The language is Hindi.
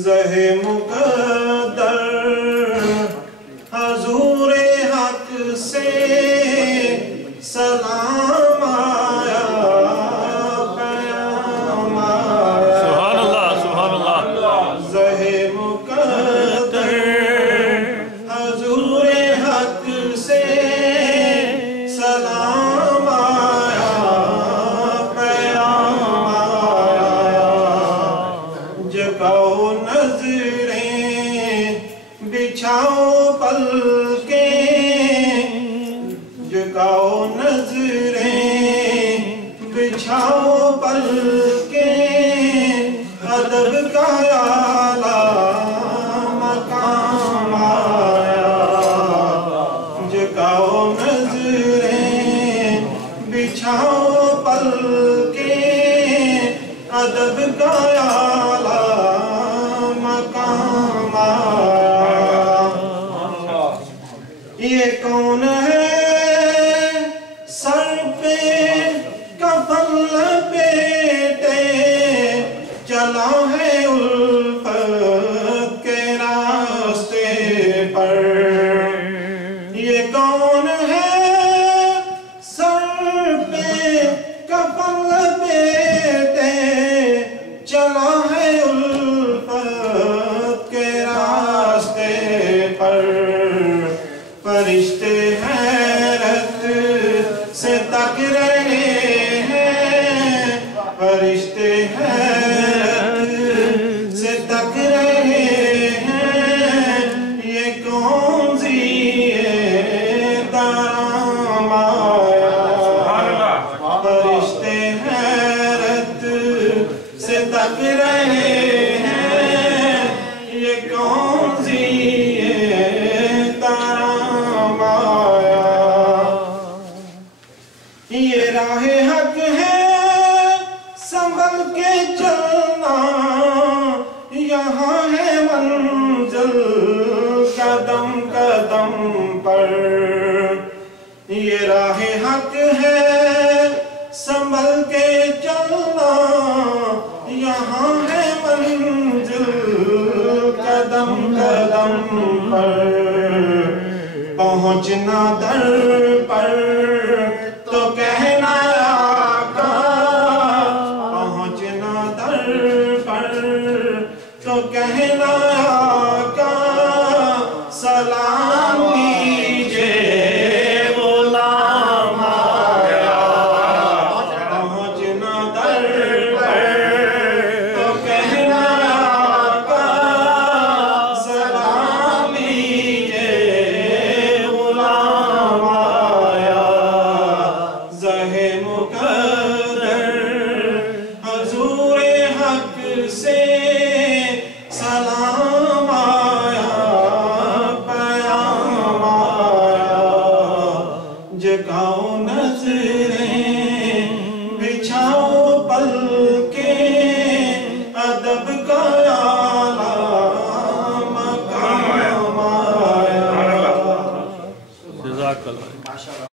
ज़हे मुक़द्दर हज़ूरे हक से सलाम आया, क़याम आया। सुभान अल्लाह, सुभान अल्लाह। ज़हे मुक़द्दर हज़ूरे हक से सलाम आया, क़याम आया। जगाओ नज़रें, बिछाओ पलकें, जगाओ नज़रें, बिछाओ पलकें, अदब का आला मकाम आया। जगाओ नज़रें, बिछाओ पलकें, अदब का आला मकाम आया। ये कौन है सर पे कफन लपेटे, चला है उल्फत के रास्ते पर। ये कौन है सर पे कफन लपेटे, चला है उल्फत के रास्ते पर। फरिश्ते हैरत से तक रहे हैं, फरिश्ते हैरत से तक रहे हैं, ये कौन सी दाम आया। फरिश्ते हैरत से तक रहे हैं, ये कौन सी दाम आया। ये राहे हक है संभल के चलना, यहाँ है मंजिल कदम कदम पर। ये राहे हक है संभल के चलना, यहाँ है मंजिल कदम कदम पर। पहुँचना दर पर तो कहना आका, पहुँचना दर पर तो कहना आका, सलाम कीजिए गुलाम आया। पहुँचना दर पर तो कहना आका, सलाम कीजिए गुलाम आया। ज़हे मुक़द्दर हज़ूरे हक से